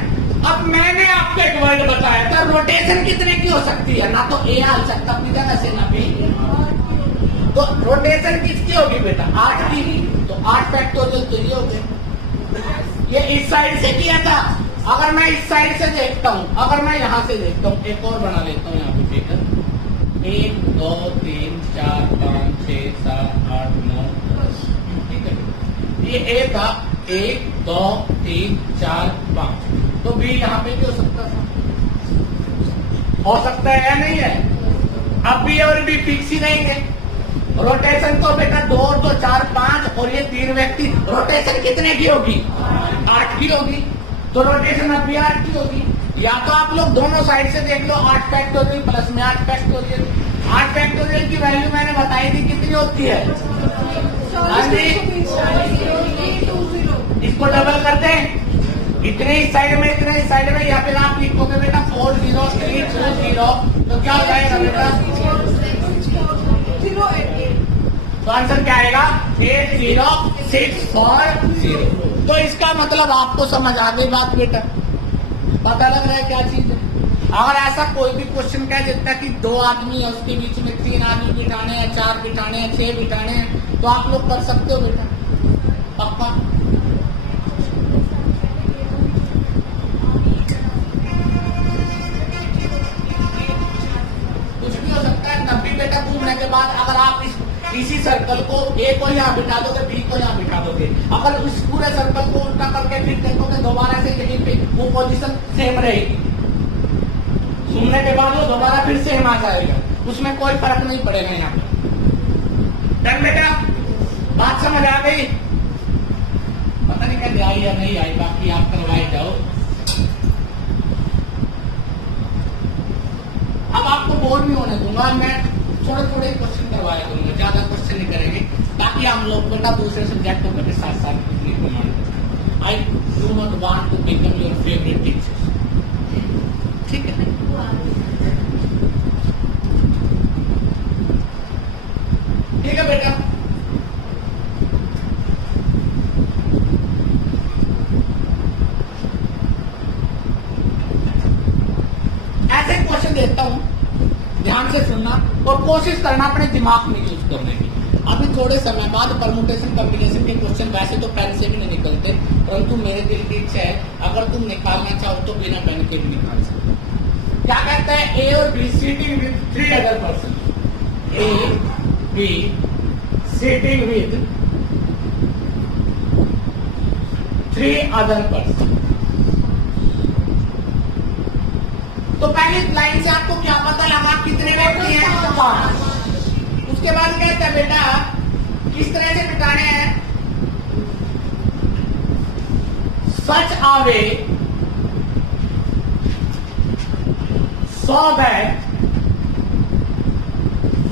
अब मैंने आपको एक वर्ड बताया था, रोटेशन कितने की हो सकती है? ना तो ए आ सकता अपनी जगह से, ना बी। तो रोटेशन किसकी होगी बेटा? 8 की ही। तो 8 फैक्टोरियल तो ये हो गए। ये इस साइड से किया था। अगर मैं इस साइड से देखता हूँ, अगर मैं यहाँ से देखता हूँ, एक और बना लेता हूँ यहाँ पे फिगर, 1 2 3 4 5 6 7 8 9 10, ठीक है। ये ए था, 1 2 3 4 5, तो बी यहाँ पे भी हो सकता था, हो सकता है या नहीं है? अब बी और बी फिक्स ही रहेंगे। रोटेशन तो बेटा 2 2 4 5 और ये 3 व्यक्ति, रोटेशन कितने की होगी? 8 की होगी। तो रोटेशन अब भी 8 की होगी। या तो आप लोग दोनों साइड से देख लो, 8 फैक्टोरियल प्लस में 8 फैक्टोरियल। 8 फैक्टोरियल की वैल्यू मैंने बताई थी कितनी होती है? हाँ जी, इसको डबल करते हैं, इतने इस साइड में, इतने इस साइड में, या फिर आप लिखोगे बेटा 4 0 3 2 0, तो क्या हो जाएगा बेटा? तो आंसर क्या आएगा? 8 0 6 4 0। तो इसका मतलब आपको समझ आ गई बात बेटा, पता लग रहा है क्या चीज है। अगर ऐसा कोई भी क्वेश्चन कह देता कि 2 आदमी है, उसके बीच में 3 आदमी बिठाने हैं, 4 बिठाने हैं, 6 बिठाने हैं, तो आप लोग कर सकते हो बेटा, पक्का। कुछ भी हो सकता है। तब भी बेटा घूमने के बाद अगर आप इसी सर्कल को ए को यहाँ बिठा दोगे, बी को यहाँ बिठा दोगे, अगर उस पूरे सर्कल को उल्टा करके फिर देखोगे, दोबारा से यहीं पे वो पोजीशन सेम रहेगी। घूमने के बाद वो दोबारा फिर सेम आ जाएगा, उसमें कोई फर्क नहीं पड़ेगा यहाँ पे। डन बेटा, बात समझ आ गई? पता नहीं कैसे आई या नहीं आई, बाकी आप करवाए जाओ। अब आपको बोर नहीं होने दूंगा, मैं थोड़े थोड़े क्वेश्चन करवाया करूंगा, ज्यादा क्वेश्चन नहीं करेंगे, ताकि हम लोग बेटा दूसरे सब्जेक्टों के साथ साथ I do not want to become your favourite teacher, ठीक है? ठीक है बेटा। ऐसे क्वेश्चन देता हूं, ध्यान से सुनना और कोशिश करना अपने दिमाग में यूज करने की। अभी थोड़े समय बाद परमुटेशन कॉम्बिनेशन के क्वेश्चन वैसे तो पेन से भी नहीं निकलते, परंतु मेरे दिल की इच्छा है अगर तुम निकालना चाहो तो बिना पेन के भी निकाल सकते हो। क्या कहता है, ए और B sitting with 3 other person, A B sitting with 3 other person. तो पहली लाइन से आपको क्या पता लगा कितने व्यक्ति हैं, तो 5। उसके बाद कहता है बेटा किस तरह से बिताने हैं, such a way so that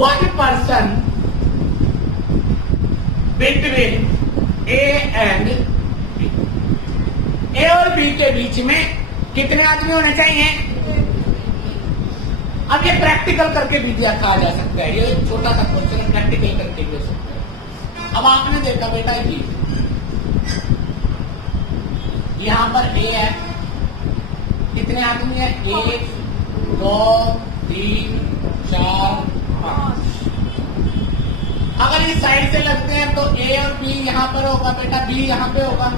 1 person between A and B. A और बी के बीच में कितने आदमी होने चाहिए। अब ये प्रैक्टिकल करके भी कहा जा सकता है, ये छोटा सा क्वेश्चन है, प्रैक्टिकल करके भी हो सकता है। अब आपने देखा बेटा जी यहां पर ए है, कितने आदमी है, 1 2 3 4 5। अगर इस साइड से लगते हैं तो ए और बी यहां पर होगा बेटा, बी यहां पे होगा,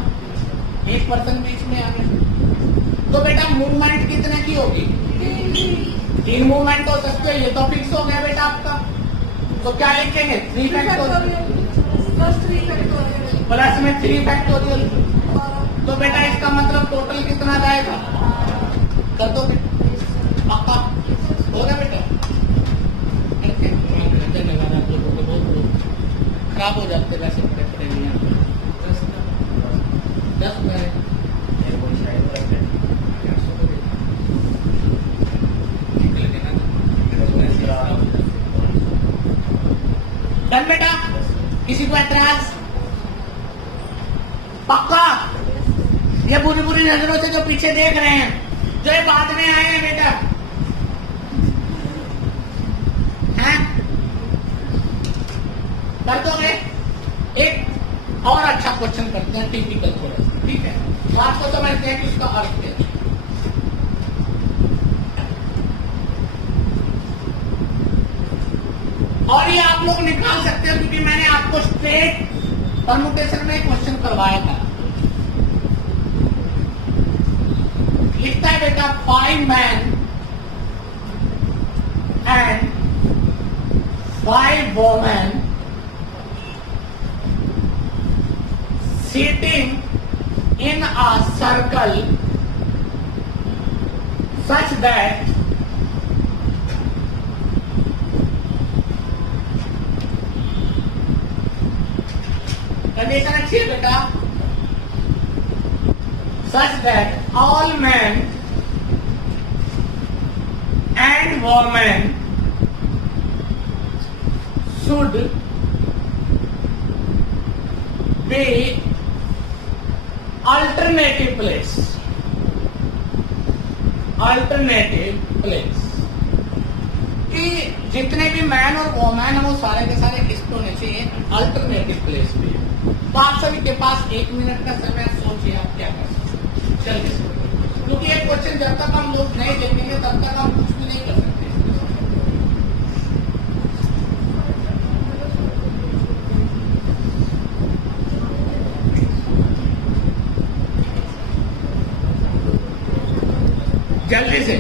1 पर्सन बीच में आ गया। तो बेटा मूवमेंट कितने की होगी, 3 मूवमेंट हो सकते हैं, ये तो फिक्स हो गया बेटा आपका। तो क्या लिखेंगे, 3 फैक्टोरियल प्लस में 3 फैक्टोरियल। तो बेटा इसका मतलब टोटल कितना जाएगा, कर दो पक्का हो गया बेटा। धन्यवाद आप लोगों को, बहुत खराब हो जाते वैसे बड़े बड़े नहीं, 10 डन बेटा, किसी को ऐतराज, पक्का। ये बुरी बुरी नजरों से जो पीछे देख रहे हैं, जो ये बाद में आए हैं बेटा, हैं कर दोगे। एक और अच्छा क्वेश्चन करते हैं, टिपिकल थोड़ा सा, ठीक है, तो आपको समझते हैं कि उसका अर्थ क्या है। और ये आप लोग निकाल सकते हो क्योंकि मैंने आपको स्ट्रेट परमुटेशन में क्वेश्चन करवाया था। लिखता है बेटा 5 men and 5 women sitting in a circle such that condition अच्छी है बेटा, such that all men and women should be alternative place, alternative place। कि जितने भी मैन और वोमैन है वो सारे के सारे किस पे होने चाहिए, अल्टरनेटिव प्लेस पे। तो आप सभी के पास 1 मिनट का समय, सोचिए आप क्या कर सकते हैं। चलिए, क्योंकि ये क्वेश्चन जब तक हम लोग नहीं देखेंगे तब तक हम कुछ भी नहीं कर सकते। जल्दी से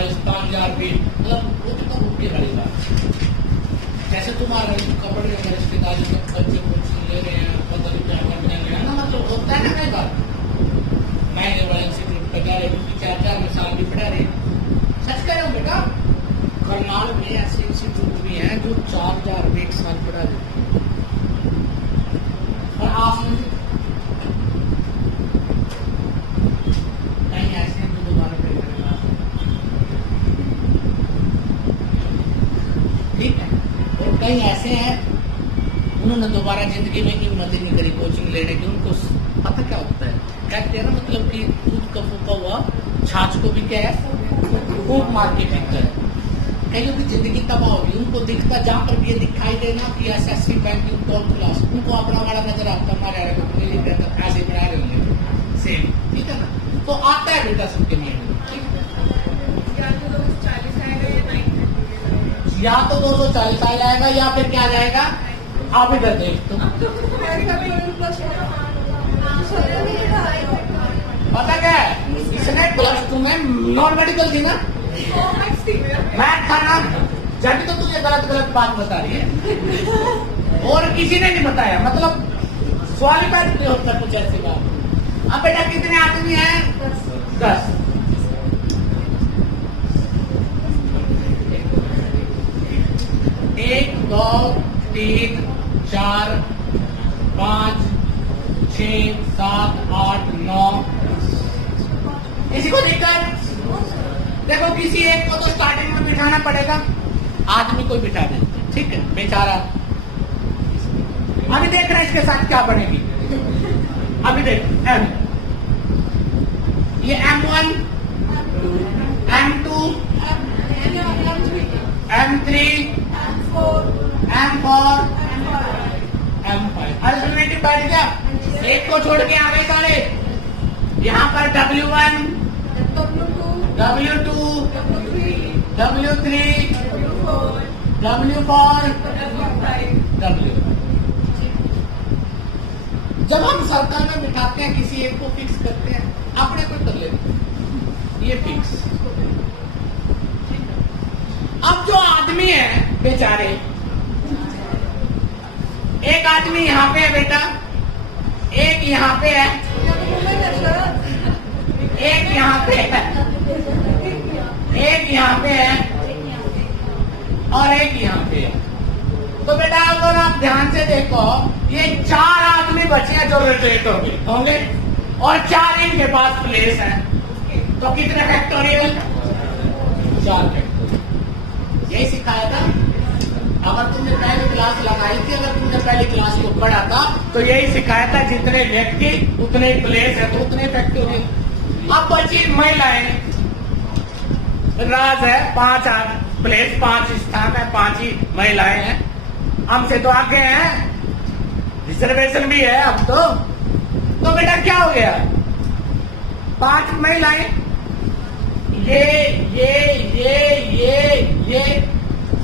राजस्थान या आरबीट, मतलब वो कितना रुक के खड़ी बात। जैसे तुम्हारे कपड़े में रिश्तेदारी के बच्चे कुछ ले रहे हैं, पता नहीं क्या करने ले रहे हैं ना, मतलब होता है ना कई बार। महंगे बड़े इंस्टीट्यूट पे जा रहे, उनकी 4-4 साल भी पढ़ा रहे। सच कह रहे हो बेटा, करनाल में ऐसे इंस्टीट्यूट भी हैं जो 4,000 रुपये एक साल पढ़ा रहे। और आप कहीं ऐसे हैं जो दोबारा पे करेगा, ठीक है। और कई ऐसे हैं उन्होंने दोबारा जिंदगी में हिम्मत ही नहीं करी कोचिंग लेने की। उनको पता क्या होता है, कहते हैं ना, मतलब कि दूध का फूका हुआ छाछ को भी क्या है, फूक मार के पीता है। कईयों की जिंदगी तबाह होगी। उनको दिखता जहां पर भी ये दिखाई देना कि एसएससी बैंकिंग टॉप क्लास, उनको अपना वाला नजर आता हमारे ऐसे बना रहे होंगे सेम, ठीक है ना। तो आता है बेटा सबके लिए, या तो 240 आ जाएगा या फिर क्या आ जाएगा, आप इधर देख तो पता क्या है, इसने +2 में नॉन मेडिकल थी ना, मैथ था ना, जब तो तुझे गलत बात बता रही है और किसी ने नहीं बताया, मतलब सवाल ही पैदा नहीं होता कुछ ऐसी बात। अब बेटा कितने आदमी हैं, 10। 1 2 3 4 5 6 7 8 9, इसी को देखकर देखो किसी एक को तो स्टार्टिंग में बिठाना पड़ेगा, आदमी कोई बिठा दे, ठीक है बेचारा। अभी देख रहे हैं इसके साथ क्या बनेगी। अभी देख M, ये M1 M2 M3 M4 M5 alternative बैठ गया, एक को छोड़ के आ गए सारे। यहाँ पर W1 W2 W3 W4 W। जब हम सर्कल में बिठाते हैं किसी एक को फिक्स करते हैं, अपने को कर लेते हैं, ये फिक्स। अब जो आदमी है बेचारे, एक आदमी यहाँ पे है बेटा, एक यहाँ पे है, एक यहाँ पे है, एक यहाँ पे है और एक यहाँ पे है। तो बेटा अगर आप ध्यान से देखो, ये 4 आदमी बचे हैं जो रोटेट होंगे और 4 इनके पास प्लेस है, तो कितने फैक्टोरियल, 4 फैक्टोरियल। यही सिखाया था। अगर तुमने पहली क्लास लगाई थी, अगर तुमने पहली क्लास को पढ़ा था, तो यही सिखाया था, जितने व्यक्ति उतने प्लेस है तो उतने फैक्टोरियल। अब बची महिलाएं, राज है 5 प्लेस, 5 स्थान है, 5 ही महिलाएं हैं। हमसे तो आगे हैं, रिजर्वेशन भी है अब तो बेटा क्या हो गया, 5 महिलाएं, ये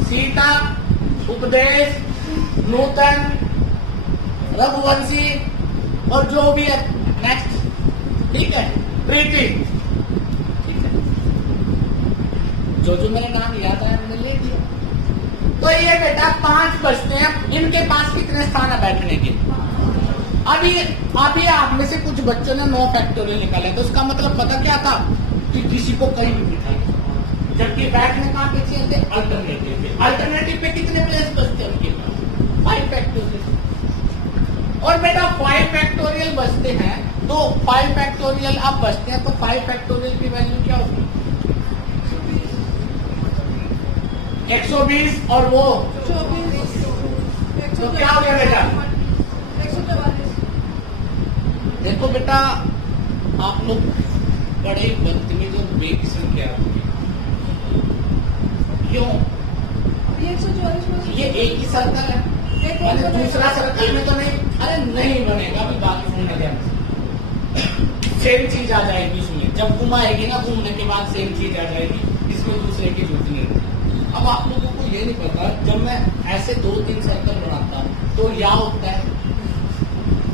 सीता, उपदेश, नूतन, रघुवंशी और जो भी है नेक्स्ट, ठीक है, प्रीति, ठीक है, जो मेरा नाम याद आया मैंने ले दिया। तो ये बेटा 5 बचते हैं, इनके पास कितने स्थान है बैठने के। अभी आप में से कुछ बच्चों ने 9 फैक्टोरियल निकाले, तो उसका मतलब पता क्या था कि किसी को कहीं भी बिठाया, जबकि बैठने कहाँ पे चाहिए थे, अल्टरनेटिव पे कितने प्लेस बचते हैं उनके पास, 5 फैक्टोरियल। और बेटा 5 फैक्टोरियल बचते हैं, तो 5 फैक्टोरियल अब बचते हैं, तो 5 फैक्टोरियल की वैल्यू क्या होगी, 120 और वो 24, तो क्या हो गया बेटा, 144। देखो बेटा आप लोग बड़े बदतमीज और बेकिस्म के आदमी, क्यों, ये एक ही सर्कल है, मैंने दूसरा सर्कल में तो नहीं, अरे नहीं बनेगा, अभी बाकी सुनने का सेम चीज आ जाएगी इसमें, जब घुमाएगी ना, घूमने के बाद सेम चीज आ जाएगी, इसमें दूसरे की जरूरत नहीं रहती। अब आप लोगों को ये नहीं पता, जब मैं ऐसे 2-3 सर्कल बनाता हूँ तो क्या होता है,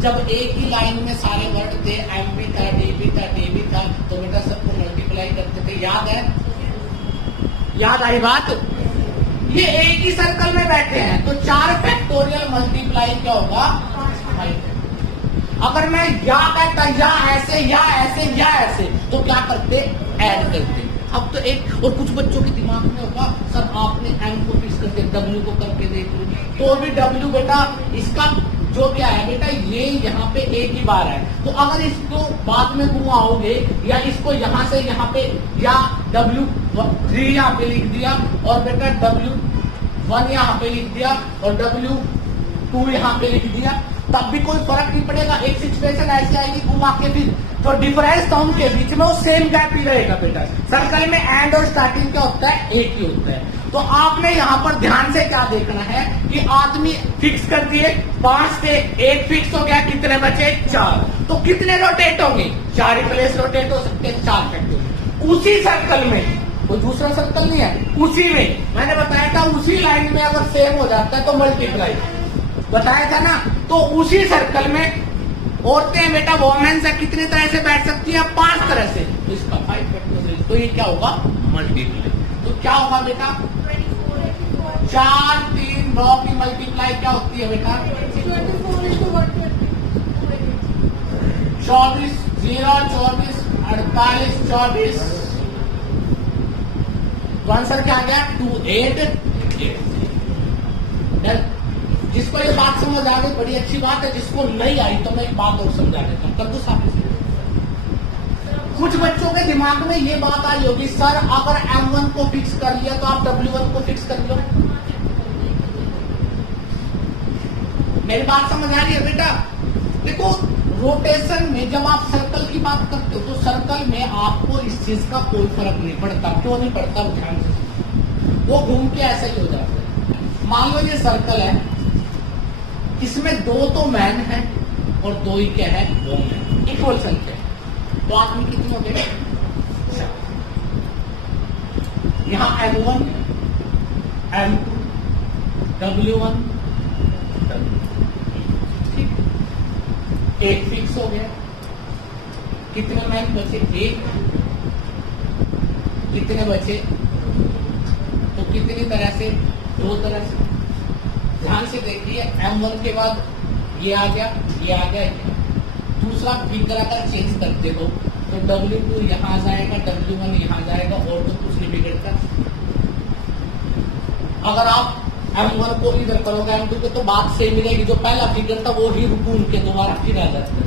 जब एक ही लाइन में सारे वर्ड थे, एम भी था, डी भी था, डी भी था, तो बेटा सबको मल्टीप्लाई करते थे, याद है, याद आई बात? ये एक ही सर्कल में बैठे हैं तो 4 फैक्टोरियल मल्टीप्लाई क्या होगा 5। अगर मैं या कहता या ऐसे या ऐसे या ऐसे तो क्या करते ऐड करते। अब तो एक और कुछ बच्चों के दिमाग में होगा सर आपने एम को फिक्स करके डब्ल्यू को करके देख लो, तो भी डब्ल्यू बेटा इसका जो क्या है बेटा ये यहाँ पे एक ही बार है, तो अगर इसको बाद में घुमाओगे या इसको यहाँ से यहाँ पे या W3 यहाँ पे लिख दिया और बेटा W1 यहाँ पे लिख दिया और W2 यहाँ पे लिख दिया, तब भी कोई फर्क नहीं पड़ेगा। एक सिचुएशन ऐसी आएगी घुमा के फिर तो डिफरेंस तो उनके बीच में वो सेम गैप ही रहेगा बेटा। सर्कल में एंड और स्टार्टिंग क्या होता है एक ही होता है। तो आपने यहाँ पर ध्यान से क्या देखना है कि आदमी फिक्स कर दिए 5 थे, एक फिक्स हो गया, कितने बचे 4, तो कितने रोटेट होंगे 4 ही प्लेस रोटेट हो सकते हैं 4 फैक्टोरियल। उसी सर्कल में कोई दूसरा सर्कल नहीं है, उसी में मैंने बताया था उसी लाइन में अगर सेम हो जाता है तो मल्टीप्लाई बताया था ना। तो उसी सर्कल में औरतें बेटा वोमेन्स है कितनी तरह से बैठ सकती है 5 तरह से, तो इसका 5 फैक्टोरियल, तो ये क्या होगा मल्टीप्लाई। तो क्या होगा बेटा 4 3 9 की मल्टीप्लाई क्या होती है बेटा 24 0 24 48 24, तो आंसर क्या आ गया 2 8 8। जिसको ये बात समझ आ गई बड़ी अच्छी बात है, जिसको नहीं आई तो मैं एक बात और समझा देता हूँ। कर दो साफ। कुछ बच्चों के दिमाग में ये बात आई होगी सर अगर M1 को फिक्स कर लिया तो आप W1 को फिक्स कर लो। मेरी बात समझ आ रही है बेटा? देखो रोटेशन में जब आप सर्कल की बात करते हो तो सर्कल में आपको इस चीज का कोई फर्क नहीं पड़ता। क्यों नहीं पड़ता? ध्यान से, वो घूम के ऐसे ही हो जाता है। मान लो ये सर्कल है, इसमें 2 तो मैन है और 2 ही क्या है वोमेन, इक्वल संख्या, तो आदमी कितने हो गए? यहाँ M1 M2 W1 ठीक, एक फिक्स हो गया। कितने मैन बचे? 1। कितने बचे? तो कितनी तरह से? 2 तरह से। ध्यान से देखिए M1 के बाद ये आ गया, ये आ गया। दूसरा फिगर अगर चेंज करते हो तो W2 यहाँ जाएगा, W1 यहाँ जाएगा और तो कुछ नहीं बिगड़ता। अगर आप M1 को इधर करोगे M2 को तो बात सेम मिलेगी, जो पहला फिगर था वो ही घूम के दोबारा फिर आ जाता है।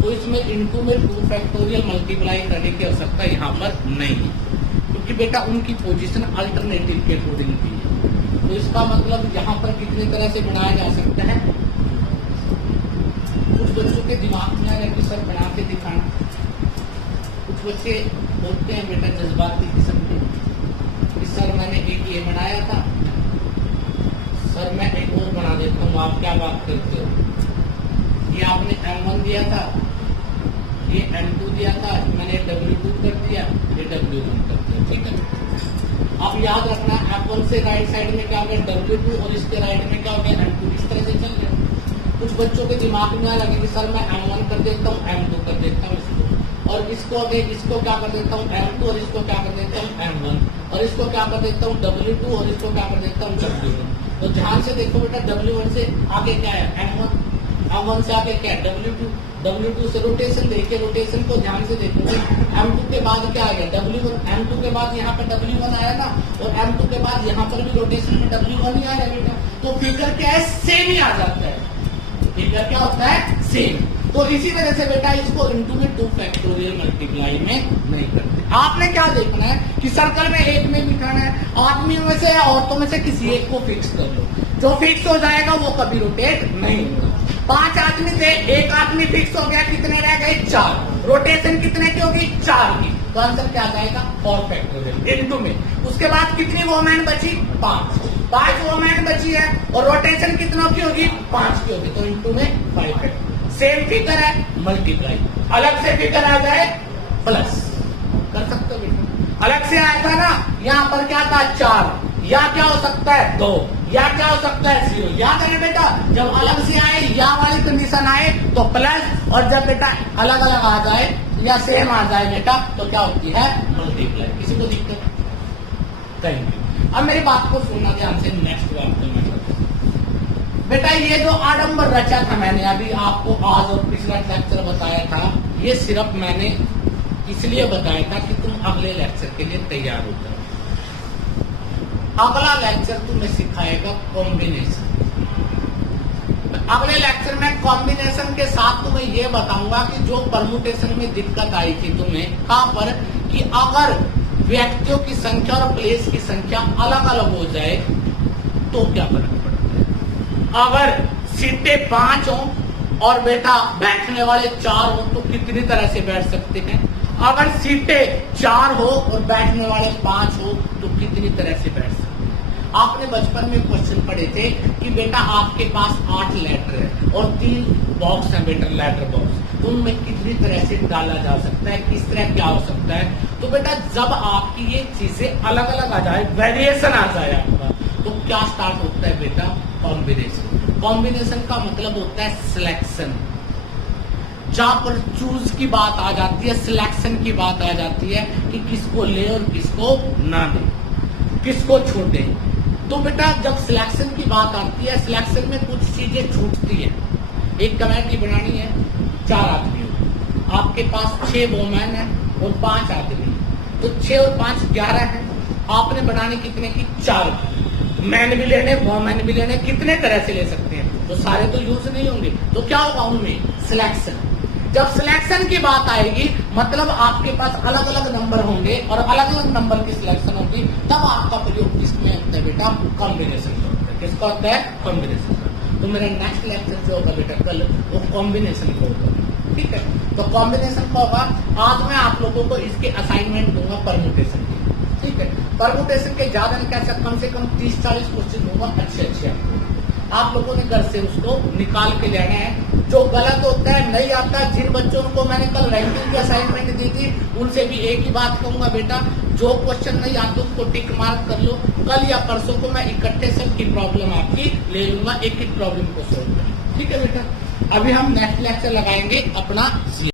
तो इसमें इनटू में 2 फैक्टोरियल मल्टीप्लाई करने की आवश्यकता यहाँ पर नहीं है, क्योंकि बेटा उनकी पोजीशन अल्टरनेटिव के अकॉर्डिंग की है। तो इसका मतलब यहाँ पर कितनी तरह से बनाया जा सकता है। कुछ बच्चों के दिमाग में आया कि सर बना के दिखाना। कुछ बच्चे बोलते हैं बेटा जज्बाती किस्म के कि सर मैंने एक ये बनाया था, सर मैं एक और बना देता हूँ, आप क्या बात करते हो? ये आपने M1 दिया था, ये M2 दिया था, मैंने W2 कर दिया, ये W1 कर दिया। ठीक है, आप याद रखना M1 से राइट साइड में क्या हो गया W2 और इसके राइट में क्या हो गया M2, इस तरह से चल गया। कुछ बच्चों के दिमाग में आ लगे कि सर मैं M1 कर देता हूँ, M2 कर देता हूँ इसको, और इसको अभी इसको क्या कर देता हूँ M2 और इसको क्या कर देता हूँ M1, और इसको क्या कर देता हूँ W2 और इसको क्या कर देता हूँ W1। तो ध्यान से देखो बेटा W1 से आगे क्या है M1, M1 से आगे क्या है W2, W2 से रोटेशन देखिए, रोटेशन को ध्यान से देखो। M2 के बाद क्या आ गया W1, M2 के बाद यहाँ पे W1 आया ना, और M2 के बाद यहाँ पर भी रोटेशन में W1 ही आया बेटा। तो फिगर क्या है सेम ही आ जाता है, फिगर क्या होता है सेम। तो इसी तरह से बेटा इसको इनटू में 2 फैक्टोरियल मल्टीप्लाई में नहीं करते। आपने क्या देखना है कि सर्कल में एक में दिखाना है, आदमी में से या औरतों में से किसी एक को फिक्स कर लो, जो फिक्स हो जाएगा वो कभी रोटेट नहीं होगा। 5 आदमी थे, एक आदमी फिक्स हो गया, कितने रह गए 4, रोटेशन कितने की होगी 4 की, तो आंसर क्या जाएगा 4 फैक्टोरियल इनटू में। उसके बाद कितनी वोमेन बची 5 वोमेन बची है और रोटेशन कितनों की होगी 5 की होगी, तो इनटू में 5 फैक्टोरियल। सेम फिगर है मल्टीप्लाई, अलग से फिगर आ जाए प्लस कर सकते हो बेटा। अलग से आया था ना, यहाँ पर क्या था 4, या क्या हो सकता है 2, या क्या हो सकता है 0। याद है बेटा जब अलग से आए या वाली कंडीशन आए तो प्लस, और जब बेटा अलग अलग आ जाए या सेम आ जाए बेटा तो क्या होती है मल्टीप्लाई। किसी को दिक्कत? Thank you. अब मेरी बात को सुनना ध्यान से, नेक्स्ट बात पे मैं बेटा ये जो आडंबर रचा था मैंने अभी आपको आज और पिछला लेक्चर बताया था, ये सिर्फ मैंने इसलिए बताया था कि तुम अगले लेक्चर के लिए तैयार हो जाओ। अगला लेक्चर तुम्हें सिखाएगा कॉम्बिनेशन। अगले लेक्चर में कॉम्बिनेशन के साथ तुम्हें ये बताऊंगा कि जो परमुटेशन में दिक्कत आई थी तुम्हें कहां पर, कि अगर व्यक्तियों की संख्या और प्लेस की संख्या अलग अलग हो जाए तो क्या फर्क पड़ता है। अगर सीटें 5 हो और बेटा बैठने वाले 4 हो तो कितनी तरह से बैठ सकते हैं। अगर सीटें 4 हो और बैठने वाले 5 हो तो कितनी तरह से बैठ सकते हैं। आपने बचपन में क्वेश्चन पढ़े थे कि बेटा आपके पास 8 लेटर है और 3 बॉक्स है बेटा, लेटर बॉक्स, उनमें कितनी तरह से डाला जा सकता है, किस तरह क्या हो सकता है। तो बेटा जब आपकी ये चीजें अलग अलग आ जाए, वेरिएशन आ जाए आपका, तो क्या स्टार्ट होता है बेटा, कॉम्बिनेशन। कॉम्बिनेशन का मतलब होता है सिलेक्शन। जहां पर चूज की बात आ जाती है, सिलेक्शन की बात आ जाती है कि किसको ले और किसको ना ले, किसको छोड़े। तो बेटा जब सिलेक्शन की बात आती है, सिलेक्शन में कुछ चीजें छूटती है। एक कमेटी बनानी है 4 आदमी, आपके पास 6 वोमेन है और 5 आदमी, तो 6 और 5 11 है। आपने बनाने कितने की, 4। मैन भी लेने, वोमेन भी लेने, कितने तरह से ले सकते हैं, तो सारे तो यूज नहीं होंगे। तो क्या होगा उनमें, सिलेक्शन। जब सिलेक्शन की बात आएगी मतलब आपके पास अलग अलग नंबर होंगे और अलग अलग नंबर की सिलेक्शन होगी, तब आपका प्रयोग किसमें होता है बेटा, कॉम्बिनेशन का होता है। किसका होता है, कॉम्बिनेशन का। तो मेरा नेक्स्ट लेक्चर जो होगा बेटा कल, वो कॉम्बिनेशन का होगा। ठीक है, तो कॉम्बिनेशन का होगा। आज मैं आप लोगों को इसके असाइनमेंट दूंगा परमुटेशन की। ठीक है, परमुटेशन के ज्यादा नहीं कह सकता, कम से कम 30-40 क्वेश्चन दूंगा अच्छे आपको। आप लोगों ने घर से उसको निकाल के लेना है। जो गलत होता है, नहीं आता, जिन बच्चों को मैंने कल रैंकिंग की असाइनमेंट दी थी उनसे भी एक ही बात कहूंगा बेटा, जो क्वेश्चन नहीं आते उसको टिक मार्क कर लो। कल या परसों को मैं इकट्ठे सबकी प्रॉब्लम आपकी ले लूंगा, एक एक प्रॉब्लम को सोल्व करें। ठीक है बेटा, अभी हम नेक्स्ट लेक्चर लगाएंगे अपना